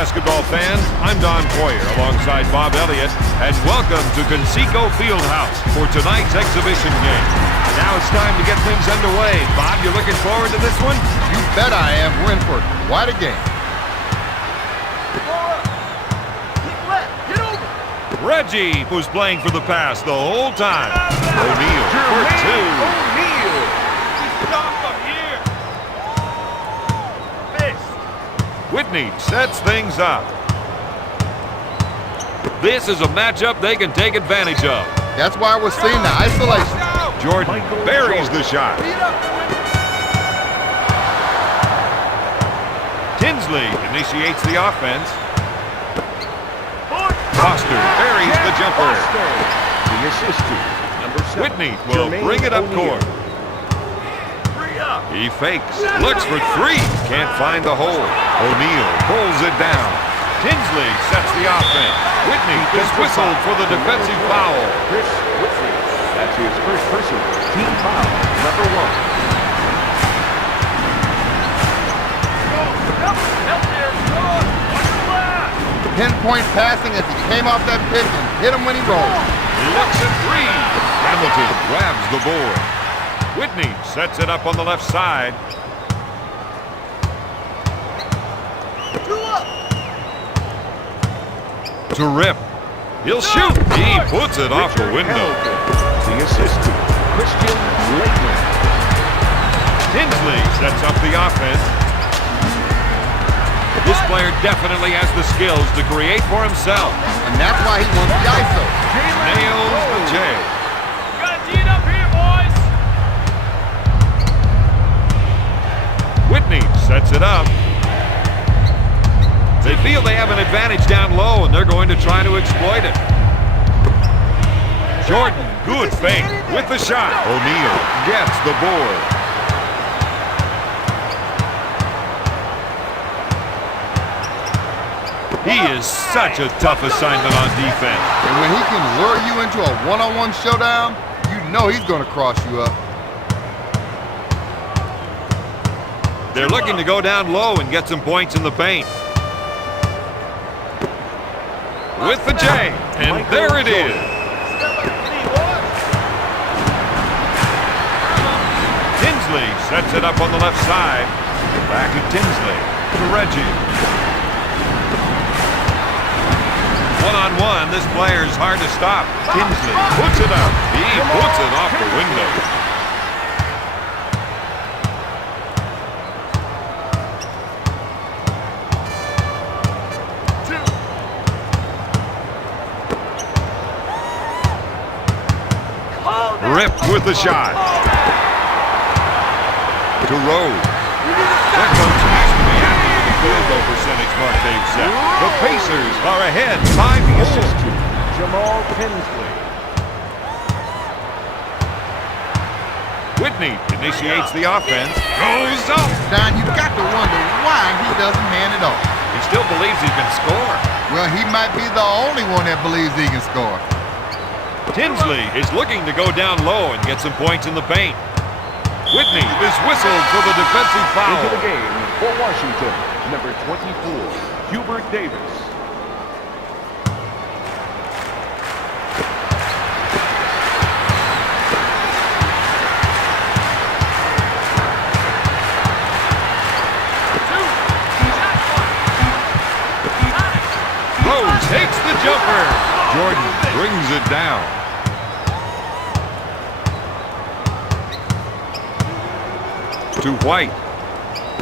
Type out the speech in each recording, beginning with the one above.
basketball fans. I'm Don Poyer alongside Bob Elliott, and welcome to Conseco Fieldhouse for tonight's exhibition game. Now it's time to get things underway. Bob, you looking forward to this one? You bet I am. We're in for quite a game. Reggie was playing for the pass the whole time. O'Neal for two. O'Neal. Stop him here. Missed. Whitney sets things up. This is a matchup they can take advantage of. That's why we're seeing the isolation. Jordan buries the shot. Tinsley initiates the offense. Foster buries the jumper. The assistant, number 7. Whitney will bring it up court. He fakes, looks for three, can't find the hole. O'Neal pulls it down. Tinsley sets the offense. Whitney is whistled for the defensive foul. Chris Whitney, that's his first personal team foul, number 1. Pinpoint passing as he came off that pick and hit him when he rolled. Looks at three. Hamilton grabs the board. Whitney sets it up on the left side. To Rip. He'll shoot. He puts it off the window. The assistant, Christian Laettner. Tinsley sets up the offense. This player definitely has the skills to create for himself. And that's why he wants the ISO. Nails the J. Gotta tee it up here, boys. Whitney sets it up. They feel they have an advantage down low, and they're going to try to exploit it. Jordan, good fake with the shot. O'Neal gets the board. He is such a tough assignment on defense. And when he can lure you into a one-on-one showdown, you know he's going to cross you up. They're looking to go down low and get some points in the paint. With the J, and there it is. Tinsley sets it up on the left side. Back to Tinsley, to Reggie. One-on-one, this player's hard to stop. Tinsley puts it up. He puts it off the window. Rip with the shot. To Rose. That coach has to be happy with the field goal percentage mark they've set. The Pacers are ahead 5-4. Jamaal Tinsley. Whitney initiates the offense. Goes up. Don, you've got to wonder why he doesn't hand it off. He still believes he can score. Well, he might be the only one that believes he can score. Tinsley is looking to go down low and get some points in the paint. Whitney is whistled for the defensive foul. Into the game for Washington, number 24, Hubert Davis. Rose takes the jumper. Jordan brings it down. To White.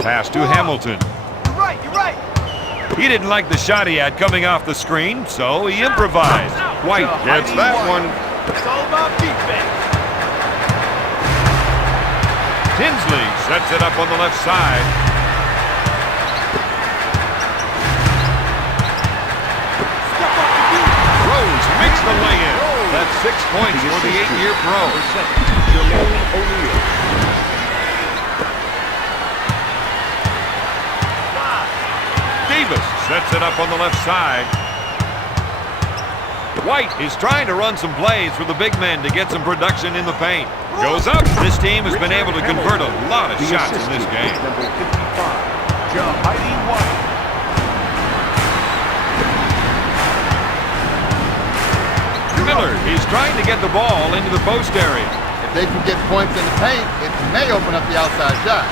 Pass to Hamilton. You're right. He didn't like the shot he had coming off the screen, so he improvised. White gets that one. It's all about defense. Tinsley sets it up on the left side. Rose makes the lay-in. That's 6 points for the 8-year pro. Jermaine O'Neal. Davis sets it up on the left side. White is trying to run some plays for the big men to get some production in the paint. Goes up. This team has been able to convert a lot of shots in this game. Number 55, Jamaal Tinsley. Miller, he's trying to get the ball into the post area. If they can get points in the paint, it may open up the outside shot.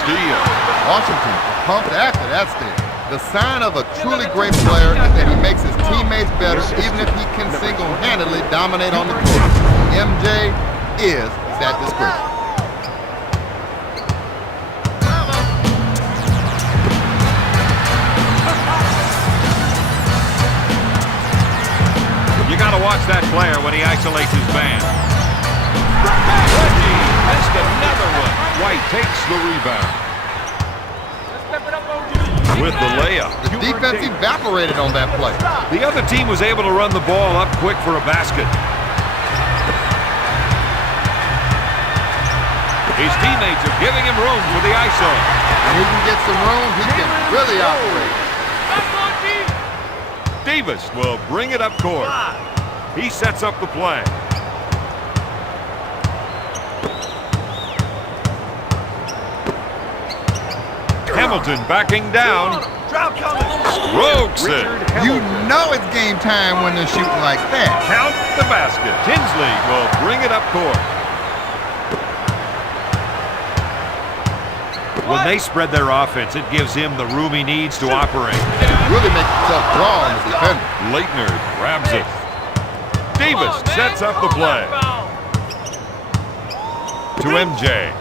Steal. Washington pumped after that steal. The sign of a truly great player is that he makes his teammates better even if he can single-handedly dominate on the court. MJ is that description. You got to watch that player when he isolates his man. Reggie missed another one. White takes the rebound. With the layup. The defense evaporated on that play. The other team was able to run the ball up quick for a basket. His teammates are giving him room for the ISO. When he can get some room, he can really operate. Davis will bring it up court. He sets up the play. Hamilton backing down. Strokes it. You know it's game time when they're shooting like that. Count the basket. Tinsley will bring it up court. When they spread their offense, it gives him the room he needs to operate. Really makes it tough draw on the defender. Laettner grabs it. Davis sets up the play. To MJ.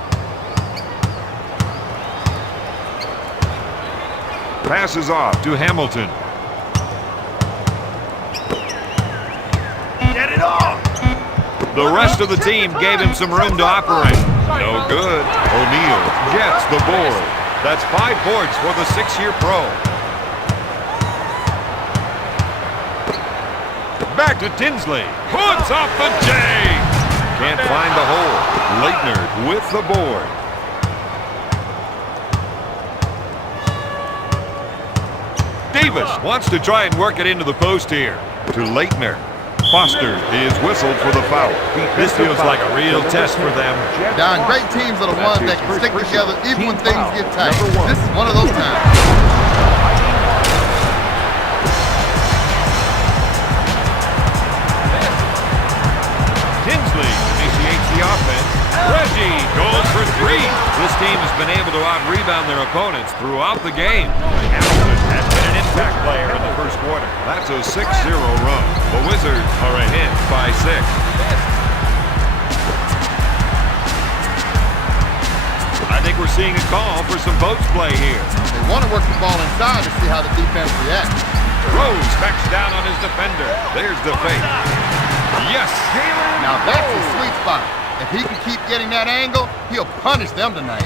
Passes off to Hamilton. Get it off! The rest of the team gave him some room to operate. No good. O'Neal gets the board. That's 5 points for the 6-year pro. Back to Tinsley. Puts up the J. Can't find the hole. Laettner with the board. Davis wants to try and work it into the post here. To Laettner. Foster is whistled for the foul. This feels like a real test for them. Don, great teams are the ones that can stick together even when things get tight. This is one of those times. Tinsley initiates the offense. Reggie goes for 3. This team has been able to out-rebound their opponents throughout the game. Hamilton has been an impact player in the first quarter. That's a 6-0 run. The Wizards are ahead by 6. I think we're seeing a call for some post play here. They want to work the ball inside to see how the defense reacts. Rose backs down on his defender. There's the fake. Yes. Now that's his sweet spot. If he can keep getting that angle, he'll punish them tonight.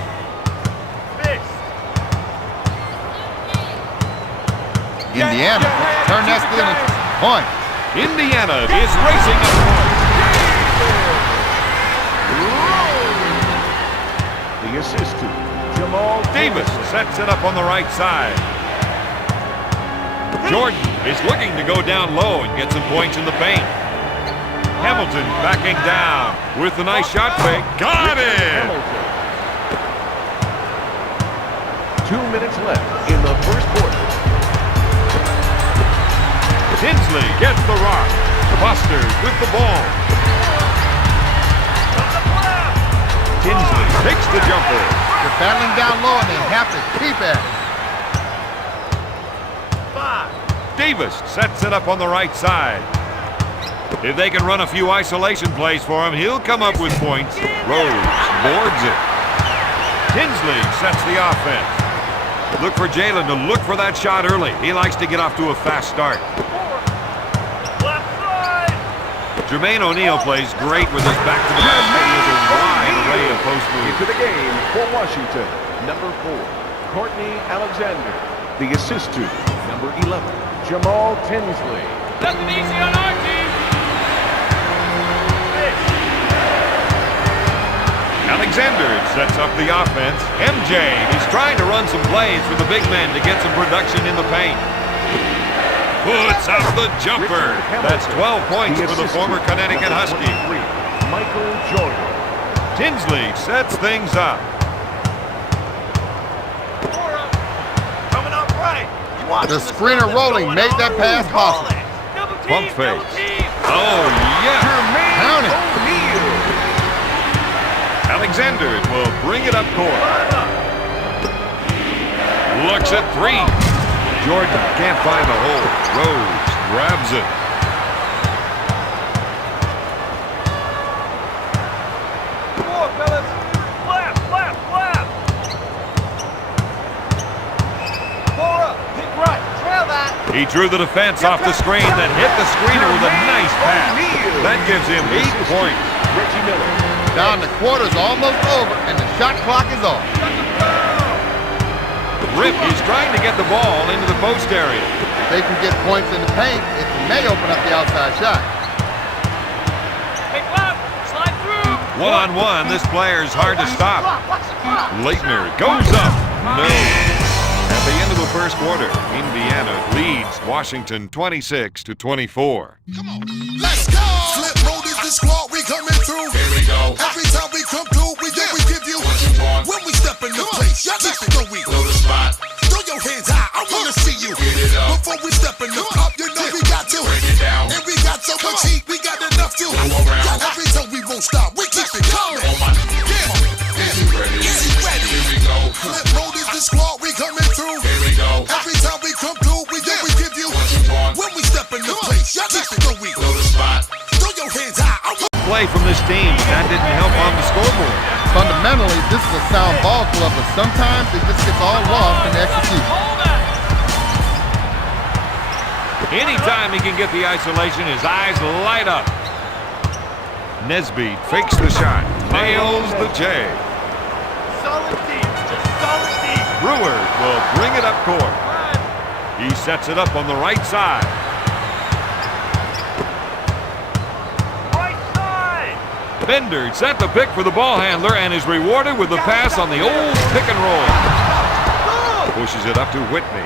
Indiana turn that steal into a point. Indiana is racing up court. The assist to Jamaal Davis sets it up on the right side. Jordan is looking to go down low and get some points in the paint. Hamilton backing down with a nice shot fake. Got it! 2 minutes left in the first quarter. Tinsley gets the rock. Foster with the ball. Tinsley takes the jumper. They're battling down low and they have to keep at it. Davis sets it up on the right side. If they can run a few isolation plays for him, he'll come up with points. Rose boards it. Tinsley sets the offense. Look for Jalen to look for that shot early. He likes to get off to a fast start. Jermaine O'Neal plays great with his back to the basket. He has a wide array of post moves. Into the game for Washington, number 4, Courtney Alexander. The assist to number 11, Jamaal Tinsley. Nothing easy on our team. Alexander sets up the offense. MJ is trying to run some plays for the big men to get some production in the paint. Puts up the jumper. That's 12 points for the former Connecticut Husky. Michael Jordan. Tinsley sets things up. Coming up right. The screener rolling made that pass possible. Double Pump fake. Oh, yeah. Count it. Alexander will bring it up court. Looks at three. Jordan can't find the hole. Rose grabs it. Come on, fellas. Left. Pull up. Pick right. Trail that. He drew the defense off the screen, then hit the screener with a nice pass. That gives him 8 points. Reggie Miller. Down the quarter's almost over, and the shot clock is off. Rip is trying to get the ball into the post area. If they can get points in the paint, it may open up the outside shot. Pick left. Slide through. One-on-one, this player's hard to stop. Laettner goes up. No. At the end of the first quarter, Indiana leads Washington 26-24. Come on, let's go! Flip mode is the squad, we coming through. Here we go. Every time we come through, we give you what you want. When we step in the place, y'all just know we know the spot. Throw your hands high, I wanna see you. Get it up. Before we step in the club, you know we got to break it down. And we got so much heat, we got enough to go around. Y'all, every time we won't stop, we keep it coming. Is he ready? Is he ready? Here we go. Flip mode is the squad, we coming through. Here we go. Every time we come through, we give you what you want. When we step in the place, y'all just know we know the spot. Throw your hands high. Play from this team, that didn't help on the scoreboard. Fundamentally, this is a sound ball club, but sometimes it just gets all lost in the execution. Anytime he can get the isolation, his eyes light up. Nesby fakes the shot, nails the J. Solid deep. Just solid deep. Brewer will bring it up court. He sets it up on the right side. Right side. Bender set the pick for the ball handler and is rewarded with the pass on the old pick and roll. Pushes it up to Whitney.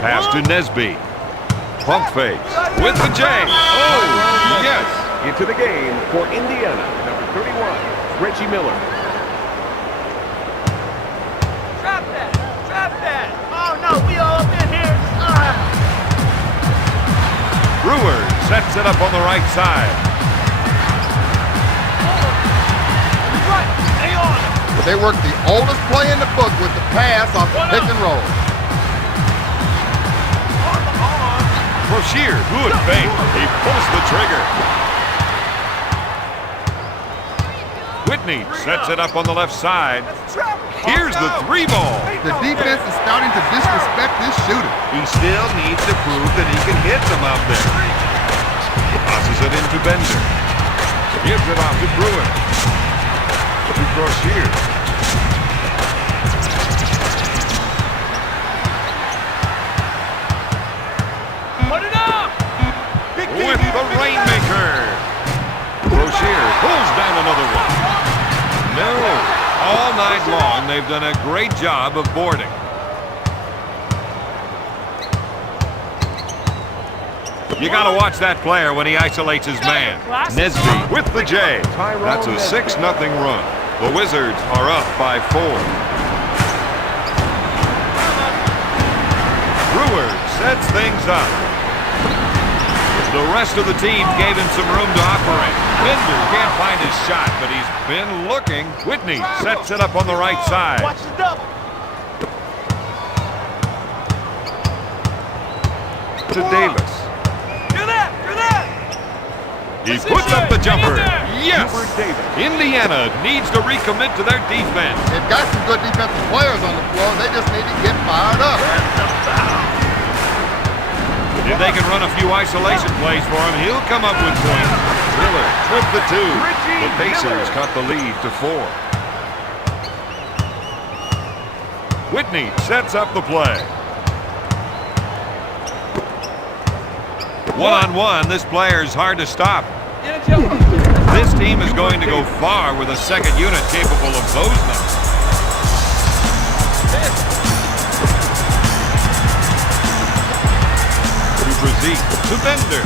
Pass to Nesby. Pump fakes with the J. Oh, yes. Into the game for Indiana, number 31, Reggie Miller. Trap that. Oh, no, we all up in here. Brewer sets it up on the right side. Right. Hang on. They work the oldest play in the book with the pass off the pick and roll. Broshier, good fake. He pulls the trigger. Whitney sets it up on the left side. Here's the 3-ball. The defense is starting to disrespect this shooter. He still needs to prove that he can hit them out there. Passes it into Bender. Gives it off to Brewer. To Broshier. Put it up. With the rainmaker. Broshier pulls down another one. No. All night long, they've done a great job of boarding. You got to watch that player when he isolates his man. Nesby with the J. That's a 6-0 run. The Wizards are up by 4. Brewer sets things up. The rest of the team gave him some room to operate. Bender can't find his shot, but he's been looking. Whitney sets it up on the right side. Watch the double. To Davis. Do that. He puts up the jumper. Yes! Indiana needs to recommit to their defense. They've got some good defensive players on the floor. They just need to get fired up. If they can run a few isolation plays for him, he'll come up with points. Miller with the 2. The Pacers cut the lead to 4. Whitney sets up the play. One-on-one, this player's hard to stop. This team is going to go far with a second unit capable of those numbers. To Bender.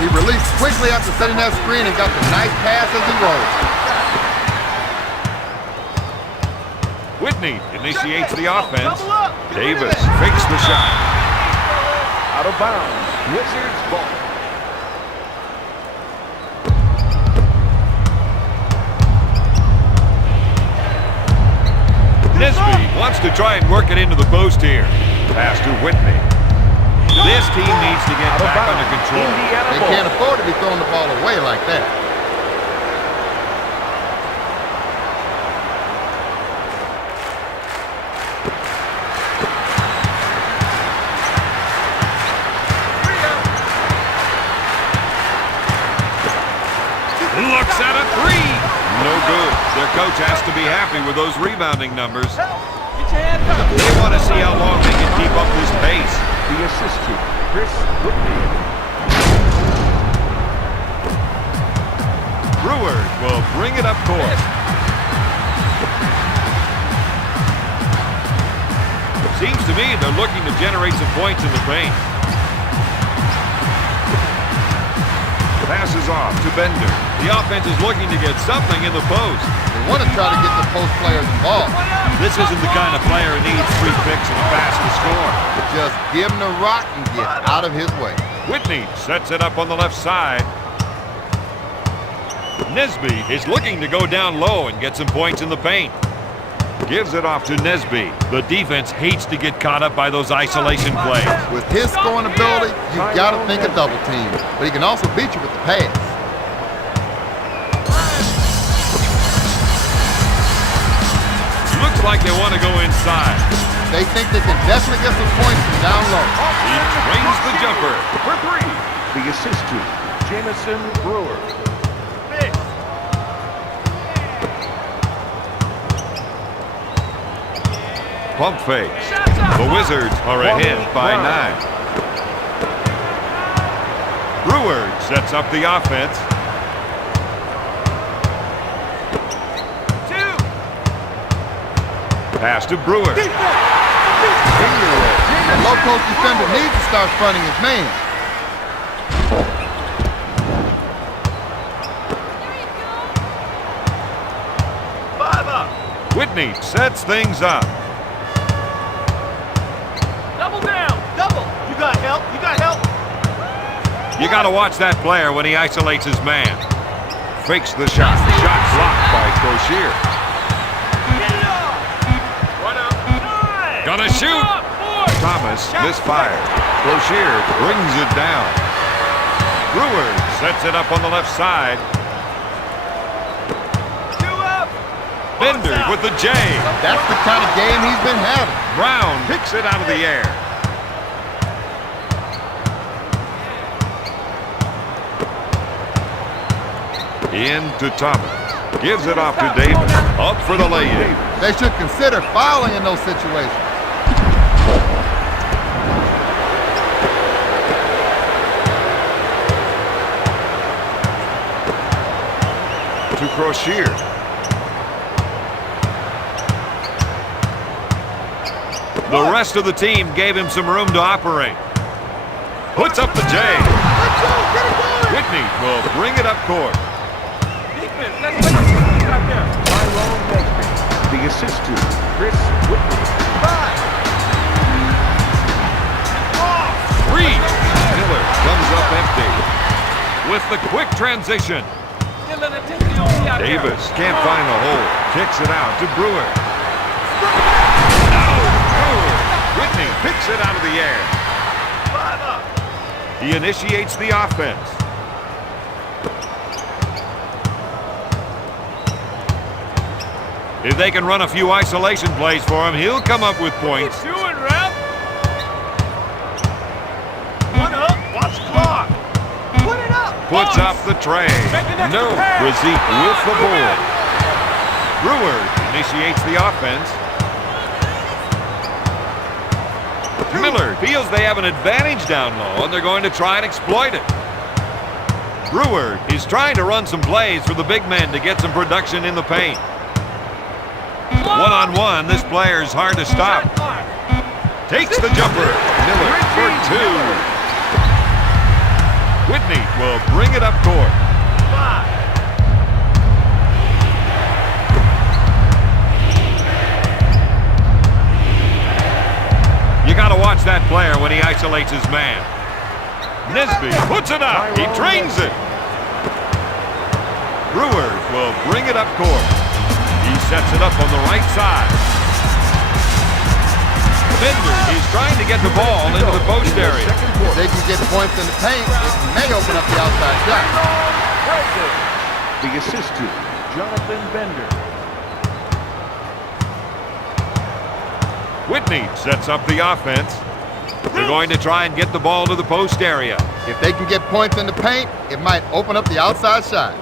He released quickly after setting that screen and got the nice pass as he rolled. Whitney initiates the offense. Double up. Davis fakes the shot. Out of bounds. Wizards ball. Nesby wants to try and work it into the post here. Pass to Whitney. This team needs to get back under control. They can't afford to be throwing the ball away like that. Looks at a three. No good. Their coach has to be happy with those rebounding numbers. Get your hands up. They want to see how long they can keep up this pace. The assist to Chris Whitney. Brewer will bring it up court. Seems to me they're looking to generate some points in the paint. Passes off to Bender. The offense is looking to get something in the post. They want to try to get the post players involved. This isn't the kind of player who needs 3 picks and a pass to score. Just give him the rock and get out of his way. Whitney sets it up on the left side. Nesby is looking to go down low and get some points in the paint. Gives it off to Nesby. The defense hates to get caught up by those isolation plays. With his scoring ability, you've got to think a double team. But he can also beat you with the pass. Looks like they want to go inside. They think they can definitely get some points from down low. He drains the jumper. For 3. The assist to Jamison Brewer. Pump fakes. The Wizards are ahead by 9. Brewer sets up the offense. 2. Pass to Brewer. The low post defender needs to start fronting his man. Whitney sets things up. Double down. Double. You got help. You got help. You got to watch that player when he isolates his man. Fakes the shot. Shot blocked by Crocier. Get it off. One up. 9. Gonna shoot. Thomas misfired. Crocier brings it down. Brewer sets it up on the left side. 2 up. Bender with the J. That's the kind of game he's been having. Brown picks it out of the air. Into Thomas. Gives it off to Davis. Up for the lay-in. They should consider fouling in those situations. To Crocier. The rest of the team gave him some room to operate. Puts up the J. Whitney will bring it up court. Defense. Let's make it out there. Tyrone Nesby. The assist to Chris Whitney. 5. 3. Miller comes up empty. With the quick transition. Davis can't find the hole. Kicks it out to Brewer. Whitney picks it out of the air. 5 up. He initiates the offense. If they can run a few isolation plays for him, he'll come up with points. What you doing, Rep? 1 up. Watch clock. Put it up. Puts up the tray. No, Brizek with the board. Brewer initiates the offense. Miller feels they have an advantage down low, and they're going to try and exploit it. Brewer is trying to run some plays for the big men to get some production in the paint. One-on-one, this player is hard to stop. Takes the jumper. Miller for 2. Whitney will bring it up court. 5. You got to watch that player when he isolates his man. Nesby puts it up. He drains it. Brewers will bring it up court. He sets it up on the right side. Bender, he's trying to get the ball into the post area. If they can get points in the paint, it may open up the outside shot. The assist to Jonathan Bender. Whitney sets up the offense. They're going to try and get the ball to the post area. If they can get points in the paint, it might open up the outside shot.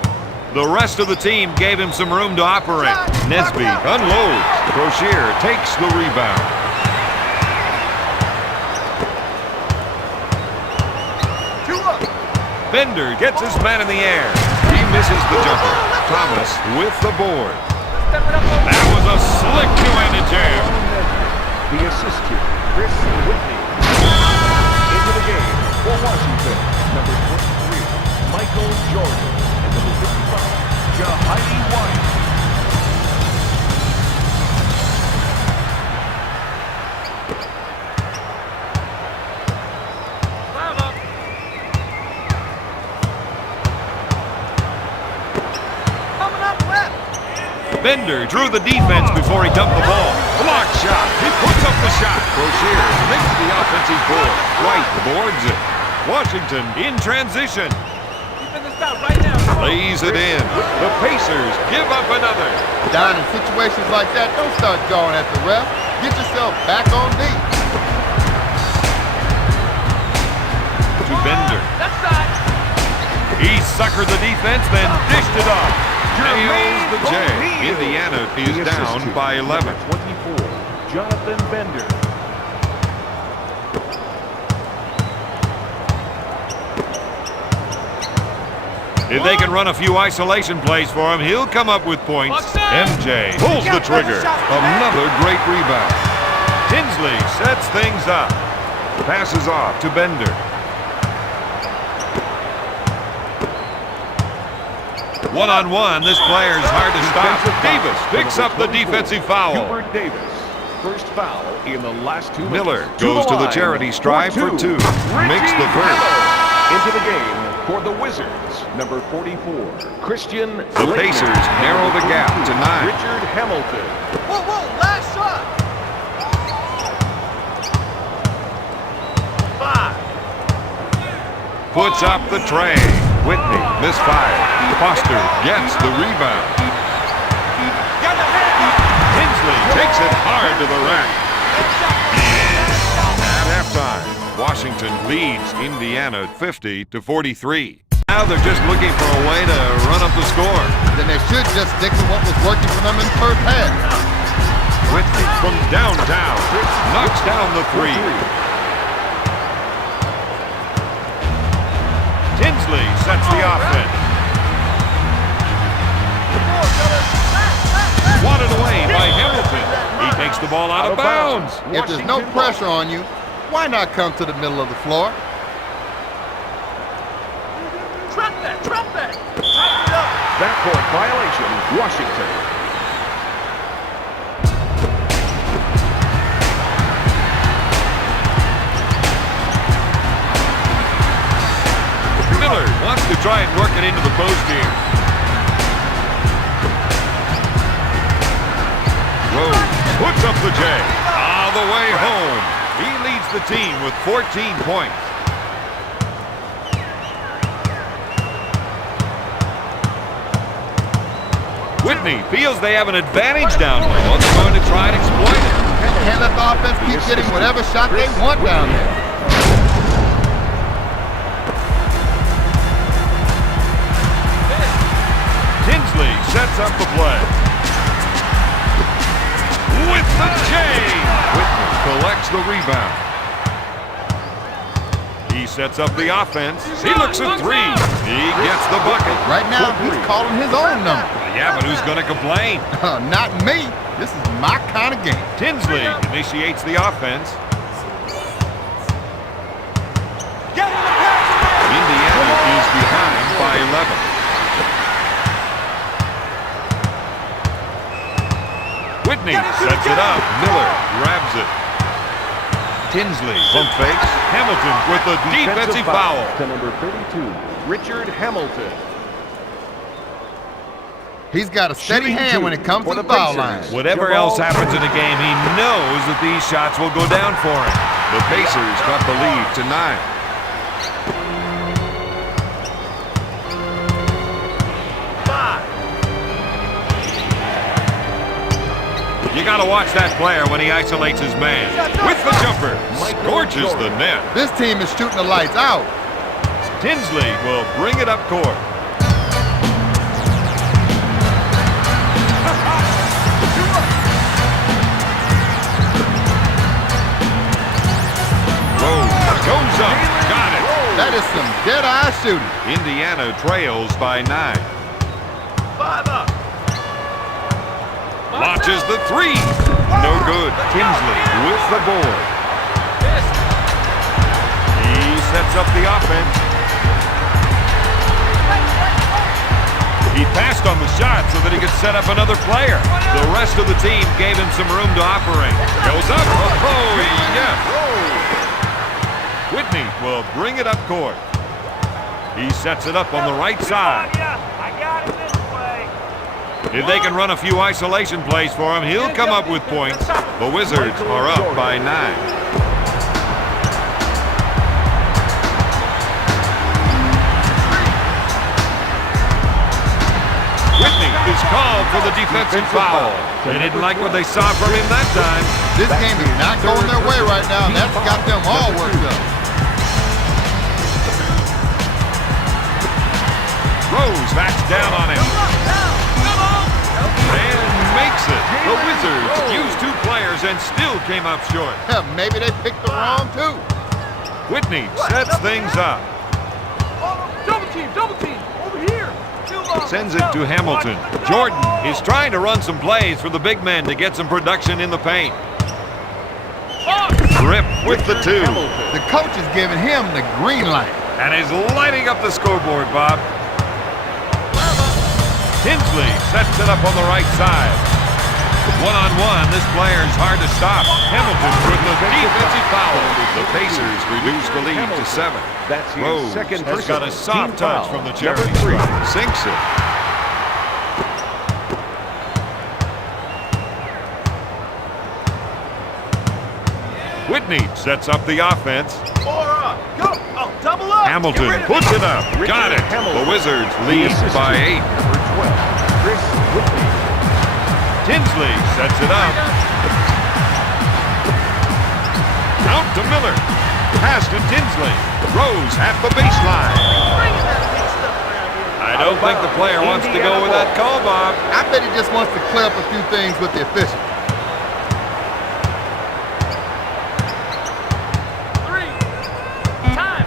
The rest of the team gave him some room to operate. Nesby unloads. Broshier takes the rebound. Bender gets his man in the air. He misses the jumper. Thomas with the board. That was a slick two-handed jam. The assist to Chris Whitney. Into the game for Washington, number 23, Michael Jordan, and number 55, Jahidi White. Bender drew the defense before he dumped the ball. Block shot. He puts up the shot. Broshier makes the offensive board. White boards it. Washington in transition. Lays it in. The Pacers give up another. Down in situations like that, don't start jawing at the ref. Get yourself back on D. To Bender. He suckered the defense, then dished it off. Nails the J. Indiana is down by 11. 24, Jonathan Bender. If they can run a few isolation plays for him, he'll come up with points. MJ pulls the trigger. Another great rebound. Tinsley sets things up. Passes off to Bender. One-on-one, this player's hard to stop. Davis picks up the defensive foul. Hubert Davis, first foul in the last 2 minutes. Miller goes to the charity stripe for two. Makes the first. Into the game for the Wizards, number 44, Christian The Laettner. Pacers narrow the gap to 9. Richard Hamilton. Last shot. 5. Puts up the tray. Whitney misfired. Foster gets the rebound. Tinsley takes it hard to the rack. At halftime, Washington leads Indiana 50-43. Now they're just looking for a way to run up the score. Then they should just stick to what was working for them in the first half. Whitney from downtown knocks down the three. Tinsley sets the offense. Swatted away by Hamilton. He takes the ball out of bounds. If there's no pressure on you, why not come to the middle of the floor? Trap that. Backcourt violation, Washington. Miller wants to try and work it into the post here. Rose puts up the J. All the way home. He leads the team with 14 points. Whitney feels they have an advantage down low. They're going to try and exploit it. Can't let the offense keep getting whatever shot they want down there. Tinsley sets up the play. With the J. Whitney collects the rebound. He sets up the offense. He looks at three. He gets the bucket. Right now, he's calling his own number. Yeah, but who's going to complain? Not me. This is my kind of game. Tinsley initiates the offense. Indiana is behind by 11. Whitney sets it up. Miller grabs it. Tinsley pump fakes. Hamilton with the defensive foul. To number 32, Richard Hamilton. He's got a steady hand when it comes to the foul line. Whatever else happens in the game, he knows that these shots will go down for him. The Pacers cut the lead to 9. You got to watch that player when he isolates his man. With the jumper, scorches the net. This team is shooting the lights out. Tinsley will bring it up court. Rose goes up. Got it. That is some dead-eye shooting. Indiana trails by 9. 5 up. Launches the 3. No good. Tinsley with the board. He sets up the offense. He passed on the shot so that he could set up another player. The rest of the team gave him some room to operate. Goes up. Oh, yes. Whitney will bring it up court. He sets it up on the right side. I got it this way. If they can run a few isolation plays for him, he'll come up with points. The Wizards are up by 9. Whitney is called for the defensive foul. They didn't like what they saw from him that time. This game is not going their way right now, and that's got them all worked up. Rose backs down on him. And makes it. The Wizards used 2 players and still came up short. Maybe they picked the wrong 2. Whitney sets things up. Double team, over here. Sends it to Hamilton. Jordan is trying to run some plays for the big men to get some production in the paint. Rip with the 2. The coach is giving him the green light. And is lighting up the scoreboard, Bob. Tinsley sets it up on the right side. One-on-one, this player is hard to stop. Hamilton with the defensive foul. The Pacers reduce the lead to 7. That's his Rose second has got a soft touch from the charity Number 3. stripe. Sinks it. Whitney sets up the offense. 4 up. Go. Oh, double up. Hamilton puts it up. Got it. The Wizards lead by 8. Number 12, Chris Whitney. Tinsley sets it up. Out to Miller. Pass to Tinsley. Rose at the baseline. I don't think the player wants to go with that call, Bob. I bet he just wants to clear up a few things with the official. 3. Time.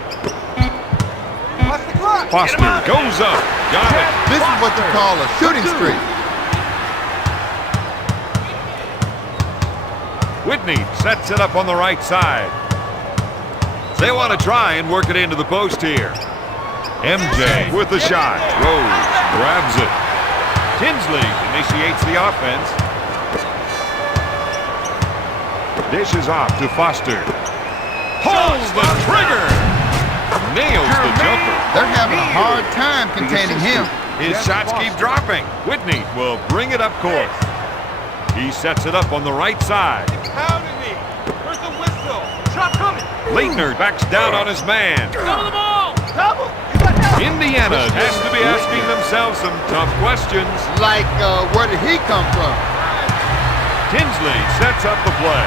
Watch the clock. Foster goes up. Got it. This is what you call a shooting streak. Whitney sets it up on the right side. They want to try and work it into the post here. MJ with the shot. Rose grabs it. Tinsley initiates the offense. Dishes off to Foster. Pulls the trigger. Nails the jumper. They're having a hard time containing him. His shots keep dropping. Whitney will bring it up court. He sets it up on the right side. Pounding me. Where's the whistle? Shot coming. Laettner backs down on his man. Double the ball. Double. You got that. Indiana has to be asking themselves some tough questions. Like, where did he come from? Tinsley sets up the play.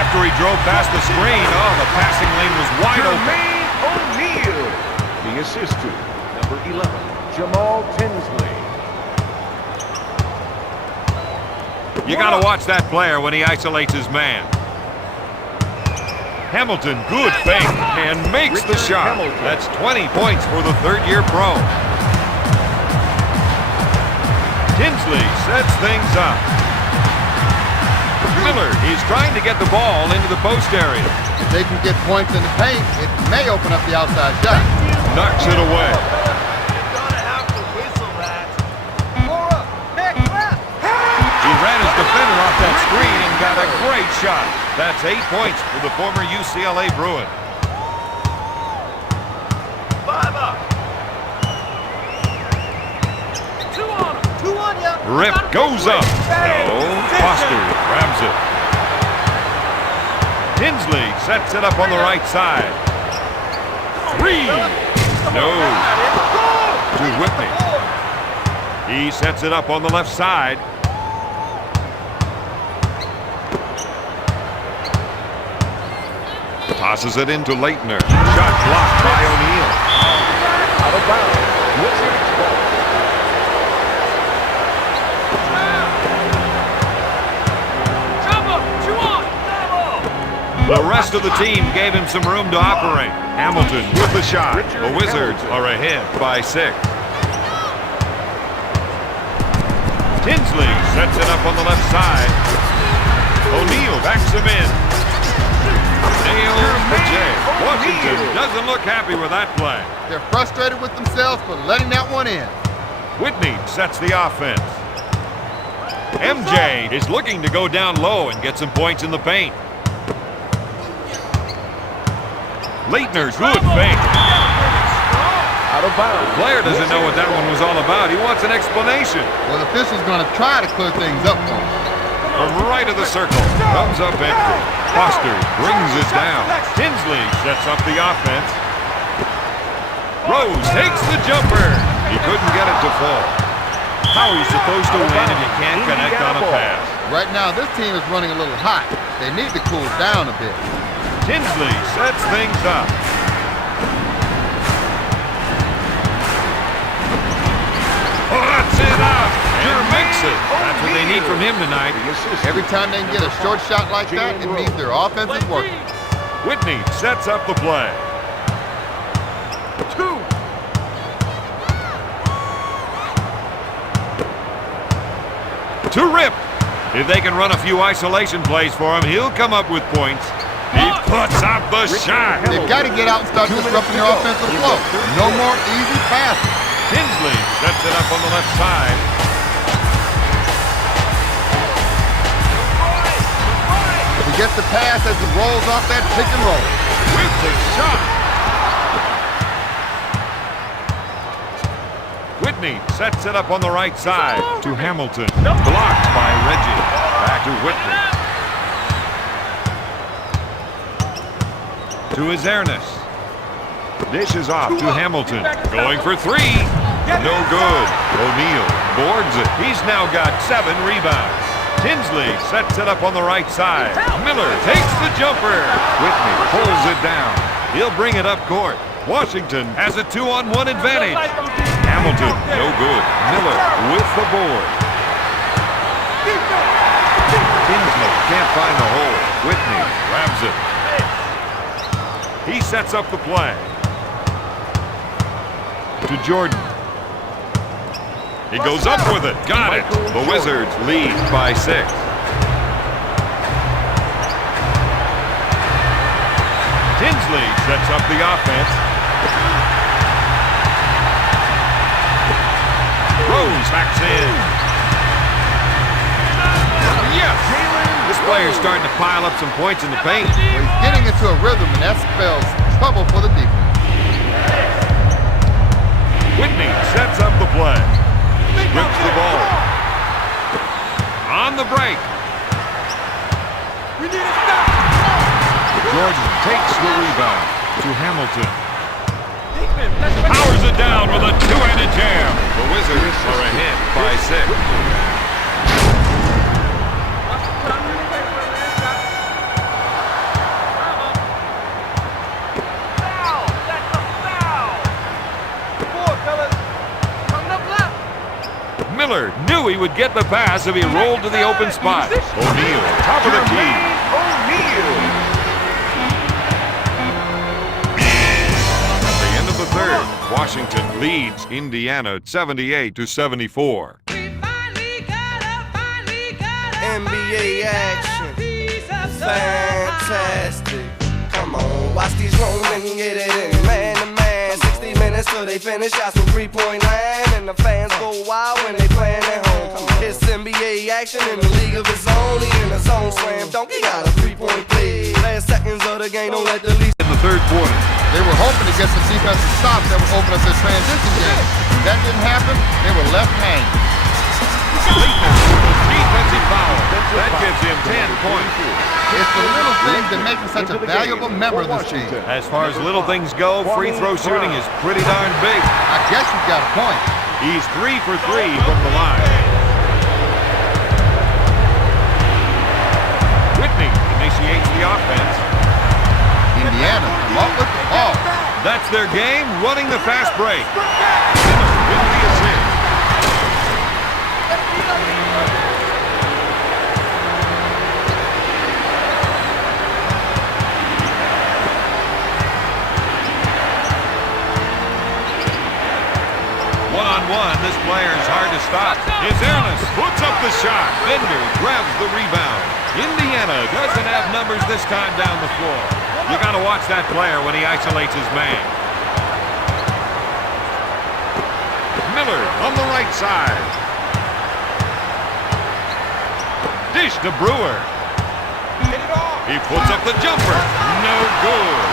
After he drove past the screen, the passing lane was wide open. Jermaine O'Neal. The assist to number 11, Jamaal Tinsley. You got to watch that player when he isolates his man. Hamilton, good fake, and makes the shot. That's 20 points for the third-year pro. Tinsley sets things up. Miller, he's trying to get the ball into the post area. If they can get points in the paint, it may open up the outside shot. Knocks it away. You're gonna have to whistle that. 4 up. Next left. He ran his shot. That's 8 points for the former UCLA Bruin. 5 up. 2 on him. 2 on ya. Rip goes up. No. Foster grabs it. Tinsley sets it up on the right side. 3. No. To Whitney. He sets it up on the left side. Tosses it into Laettner. Shot blocked by O'Neal. Out of bounds. Wizards ball. The rest of the team gave him some room to operate. Hamilton with the shot. The Wizards are ahead by 6. Tinsley sets it up on the left side. O'Neal backs him in. Nails the J. Washington doesn't look happy with that play. They're frustrated with themselves for letting that one in. Whitney sets the offense. MJ is looking to go down low and get some points in the paint. Laettner's good fake. Out of bounds. Player doesn't know what that one was all about. He wants an explanation. Well, the official's going to try to clear things up for him. From right of the circle, comes up empty. Foster brings it down. Tinsley sets up the offense. Rose takes the jumper. He couldn't get it to fall. How are you supposed to win if you can't connect on a pass? Right now, this team is running a little hot. They need to cool down a bit. Tinsley sets things up. Oh, that's it up. And makes it. That's what they need from him tonight. Every time they can get a short shot like that, it means their offense is working. Whitney sets up the play. 2. To Rip. If they can run a few isolation plays for him, he'll come up with points. He puts up the shot. They've got to get out and start disrupting their offensive flow. No more easy passes. Tinsley sets it up on the left side. He gets the pass as he rolls off that pick and roll. With the shot. Whitney sets it up on the right side to Hamilton. Blocked by Reggie. Back to Whitney. To his Ernest. Dishes off to Hamilton. Going for 3. No good. O'Neal boards it. He's now got 7 rebounds. Tinsley sets it up on the right side. Miller takes the jumper. Whitney pulls it down. He'll bring it up court. Washington has a 2-on-1 advantage. Hamilton, no good. Miller with the board. Tinsley can't find the hole. Whitney grabs it. He sets up the play. To Jordan. He goes up with it. Got it. The Wizards lead by 6. Tinsley sets up the offense. Rose backs in. Yes! This player's starting to pile up some points in the paint. He's getting into a rhythm, and that spells trouble for the defense. Whitney sets up the play. Strips the ball. On the break. We need to stop. Jordan takes the rebound to Hamilton. Powers it down with a 2-handed jam. The Wizards are ahead by 6. Miller knew he would get the pass if he rolled to the open spot. O'Neal, top of the key. At the end of the third, Washington leads Indiana 78-74. NBA action, fantastic. Come on, watch these rolling, get it in man to man. 60 minutes till they finish out some 3-point line, and the fans go wild when they playing at home. It's NBA action in the league of his own. He in a zone slam, don't he got a the game, don't let the least. In the third quarter. They were hoping to get some defensive stops that would open up their transition game. That didn't happen. They were left hanging. Defensive foul. That gives him 10 points. It's the little things that make him such a valuable member of this team. As far as little things go, free throw shooting is pretty darn big. I guess you've got a point. He's 3 for 3 from the line. Whitney initiates the offense. Indiana come up with the ball. That's their game, running the fast break. With the assist. One-on-one, this player is hard to stop. His airless puts up the shot. Bender grabs the rebound. Indiana doesn't have numbers this time down the floor. You got to watch that player when he isolates his man. Miller on the right side. Dish to Brewer. He puts up the jumper. No good.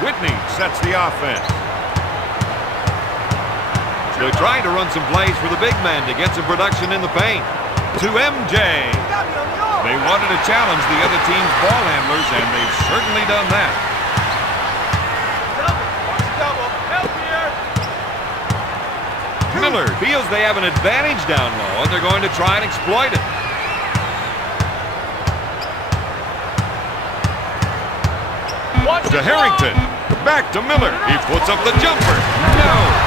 Whitney sets the offense. They're trying to run some plays for the big man to get some production in the paint. To MJ. They wanted to challenge the other team's ball handlers, and they've certainly done that. Miller feels they have an advantage down low, and they're going to try and exploit it. To Harrington. Back to Miller. He puts up the jumper. No.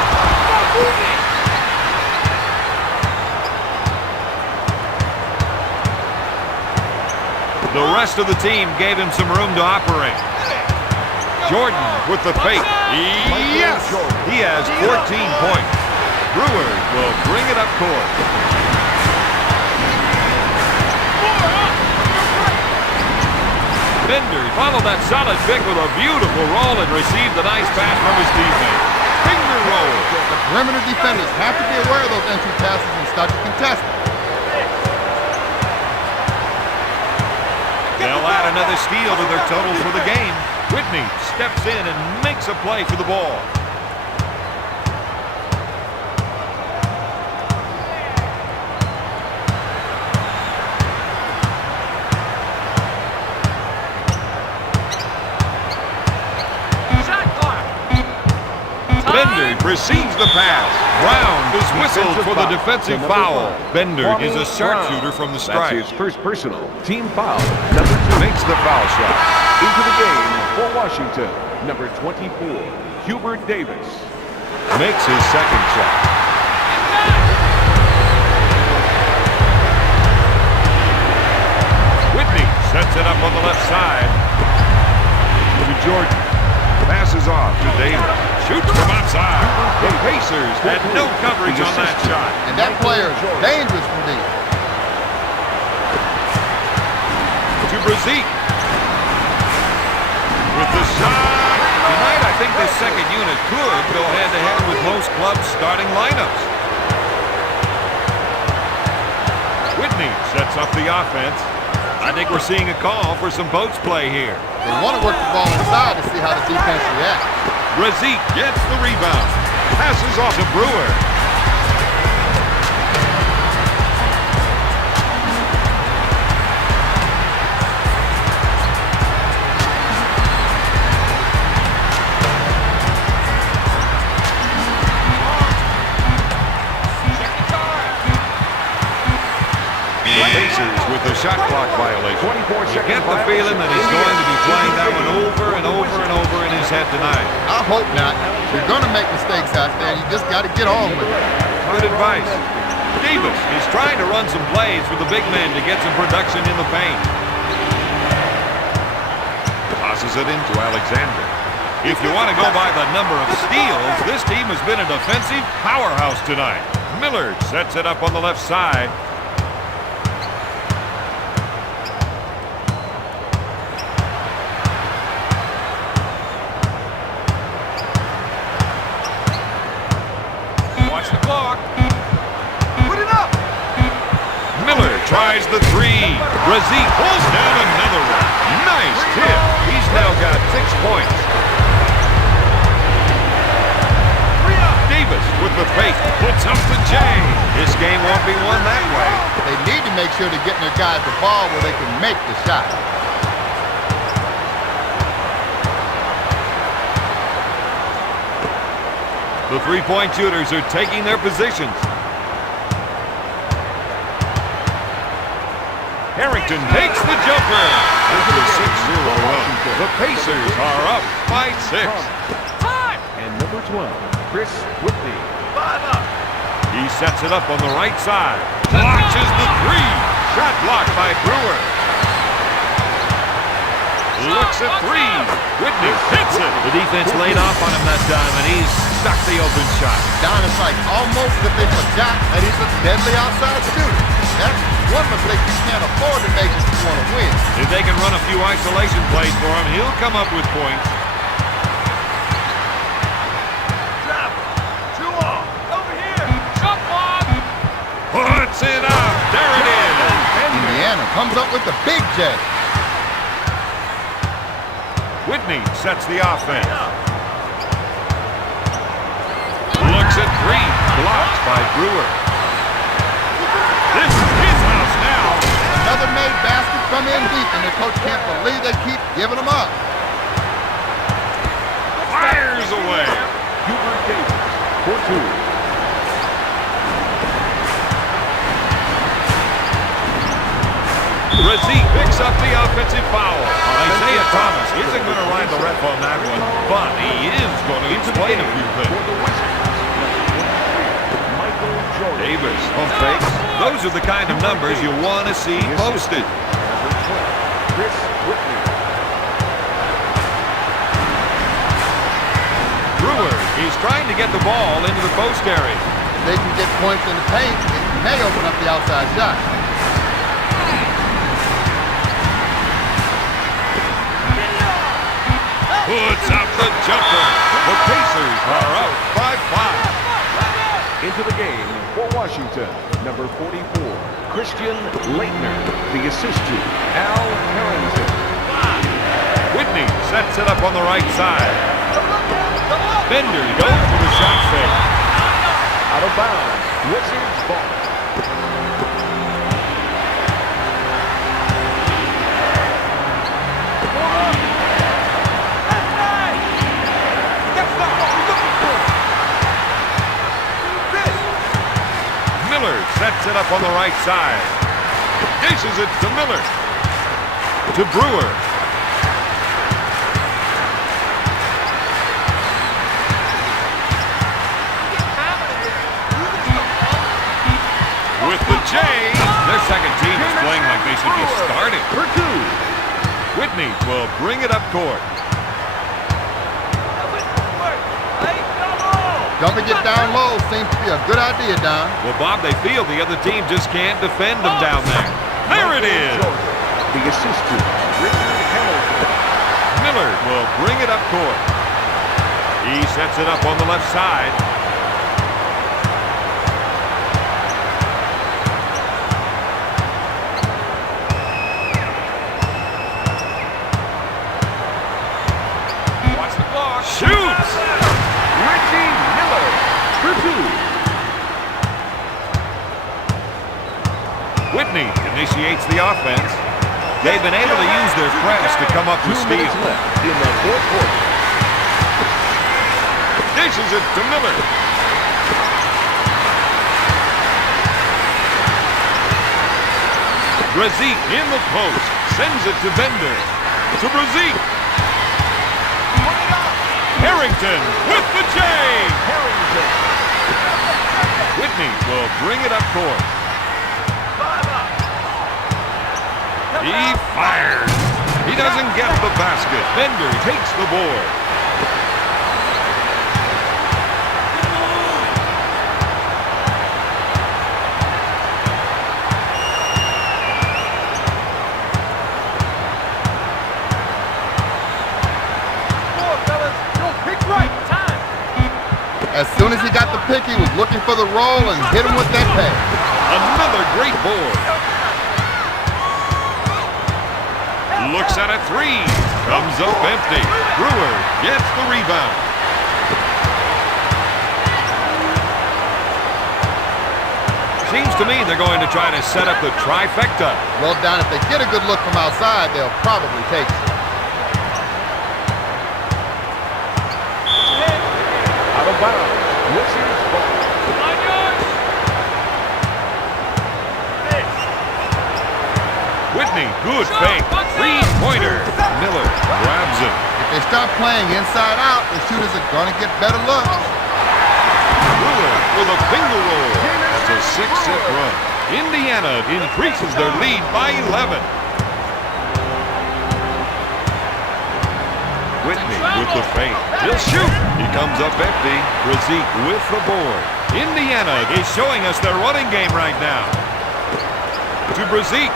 The rest of the team gave him some room to operate. Jordan with the fake. Yes! He has 14 points. Brewer will bring it up court. Bender followed that solid pick with a beautiful roll and received a nice pass from his teammate. Finger roll. The perimeter defenders have to be aware of those entry passes and start to contest them. They'll add another steal to their total for the game. Whitney steps in and makes a play for the ball. Bender receives the pass. Brown is whistled for the defensive foul. Bender is a sharpshooter from the strike. That's his first personal team foul. Number 2 Makes the foul shot. into the game for Washington. Number 24, Hubert Davis. Makes his second shot. Whitney sets it up on the left side. To Jordan. Passes off to Davis. Shoots from outside. The Pacers had no coverage on that shot. And that player is dangerous from deep. To Brazique. With the shot. Tonight, I think this second unit could go head-to-head with most clubs' starting lineups. Whitney sets up the offense. I think we're seeing a call for some post play here. They want to work the ball inside to see how the defense reacts. Brazique gets the rebound. Passes off to Brewer. Pacers with the shot clock violation. 24 You get the feeling that he's going to be playing that one over and over and over in his head tonight. I hope not. You're going to make mistakes out there. You just got to get on with it. Good advice. Davis is trying to run some plays for the big man to get some production in the paint. Tosses it into Alexander. If you want to go by the number of steals, this team has been a defensive powerhouse tonight. Miller sets it up on the left side. Watch the clock. Put it up. Miller tries the three. Razik pulls down another one. Nice tip. He's now got 6 points. Davis with the fake puts up the J. This game won't be won that way. They need to make sure they're getting their guys the ball where they can make the shot. The three-point shooters are taking their positions. Harrington takes the jumper. This is a 6-0 run. The Pacers are up by 6. And number 12, Chris Whitney. He sets it up on the right side. Launches the three. Shot blocked by Brewer. Looks at three. Whitney hits it. The defense laid off on him that time, and he's stuck the open shot. Don, it's like almost as if they forgot that he's a deadly outside shooter. That's one mistake you can't afford to make if you want to win. If they can run a few isolation plays for him, he'll come up with points. Puts it up. There it is. Indiana comes up with the big J. Whitney sets the offense. Looks at three. Blocked by Brewer. This is his house now. Another made basket from in deep, and the coach can't believe they keep giving them up. Fires away. Hubert Davis for 2. Razik picks up the offensive foul. Isaiah Thomas isn't going to ride the ref on that one, but he is going to explain a few things. Davis pump fakes. Those are the kind of numbers you want to see posted. Chris Whitney. Brewer, he's trying to get the ball into the post area. If they can get points in the paint, it may open up the outside shot. Puts up the jumper. The Pacers are up by 5. Into the game for Washington, number 44, Christian Laettner. The assist to Al Harrington. Whitney sets it up on the right side. Bender goes for the shot fake. Out of bounds. Wizards ball. Sets it up on the right side. Dishes it to Miller. To Brewer. With the J. Their second team is playing like they should be starting. For 2. Whitney will bring it up court. Jumping it down low seems to be a good idea, Don. Well, Bob, they feel the other team just can't defend them down there. There it is. The assist to Richard Hamilton. Miller will bring it up court. He sets it up on the left side. Watch the clock. Shoots! Richie Miller for 2. Whitney initiates the offense. They've been able to use their press to come up with 2 steals. minutes left in the fourth quarter. Dishes it to Miller. Razik in the post. Sends it to Bender. To Razik. Harrington with the J. Harrington. Whitney will bring it up court. He fires. He doesn't get the basket. Bender takes the board. As soon as he got the pick, he was looking for the roll and hit him with that pass. Another great board. looks at a three. Comes up empty. Brewer gets the rebound. Seems to me they're going to try to set up the trifecta. Well, Don, if they get a good look from outside, they'll probably take it. Out of bounds. This is ball. Whitney, good fake. Three-pointer. Miller grabs it. If they start playing inside out, the shooters are going to get better looks. Brewer with a finger roll. That's a 6-set run. Indiana increases their lead by 11. Whitney with the fake. He'll shoot. He comes up empty. Brzee with the board. Indiana is showing us their running game right now. To Brzee.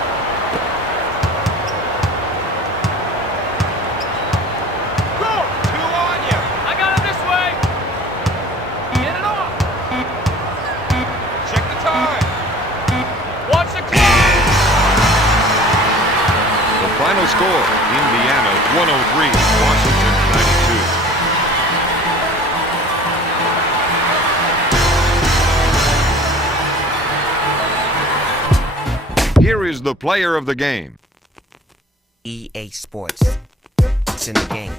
Final score, Indiana 103, Washington 92. Here is the player of the game. EA Sports. It's in the game.